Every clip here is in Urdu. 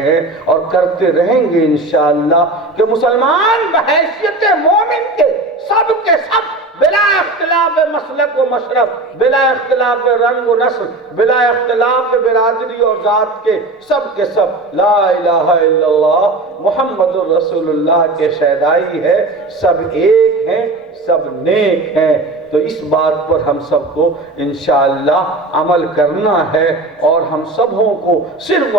ہیں اور کرتے رہیں گے انشاءاللہ کہ مسلمان بحیثیت مومن کے سب بلا اختلاف مسلک و مشرب، بلا اختلاف رنگ و نسل، بلا اختلاف برادری اور ذات کے سب لا الہ الا اللہ محمد الرسول اللہ کے شہدائی ہے، سب ایک ہیں، سب نیک ہیں۔ تو اس بات پر ہم سب کو انشاءاللہ عمل کرنا ہے، اور ہم سبوں کو صرف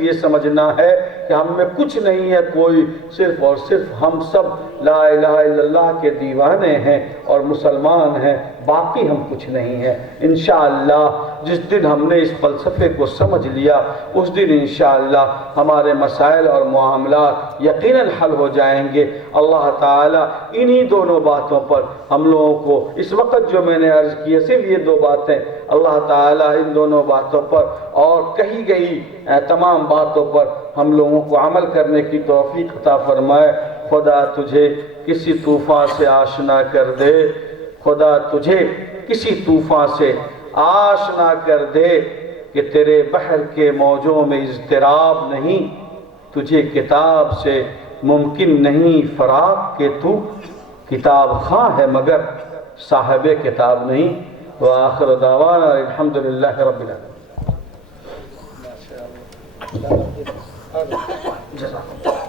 یہ سمجھنا ہے کہ ہم میں کچھ نہیں ہے، کوئی صرف اور صرف ہم سب لا الہ الا اللہ کے دیوانے ہیں اور مسلمان ہیں، باقی ہم کچھ نہیں ہیں۔ انشاءاللہ جس دن ہم نے اس فلسفے کو سمجھ لیا اس دن انشاءاللہ ہمارے مسائل اور معاملات یقیناً حل ہو جائیں گے۔ اللہ تعالیٰ انہی دونوں باتوں پر ہم لوگوں کو اس وقت جو میں نے عرض کی صرف یہ دو باتیں، اللہ تعالیٰ ان دونوں باتوں پر اور کہی گئی تمام باتوں پر ہم لوگوں کو عمل کرنے کی توفیق عطا فرمائے۔ خدا تجھے کسی طوفان سے آشنا کر دے، خدا تجھے کسی طوفان سے آشنا کر دے کہ تیرے بحر کے موجوں میں اضطراب نہیں، تجھے کتاب سے ممکن نہیں فراق کہ تو کتاب خواں ہے مگر صاحب کتاب نہیں۔ وآخر دعوانا الحمدللہ رب العالمین۔ جزاک اللہ۔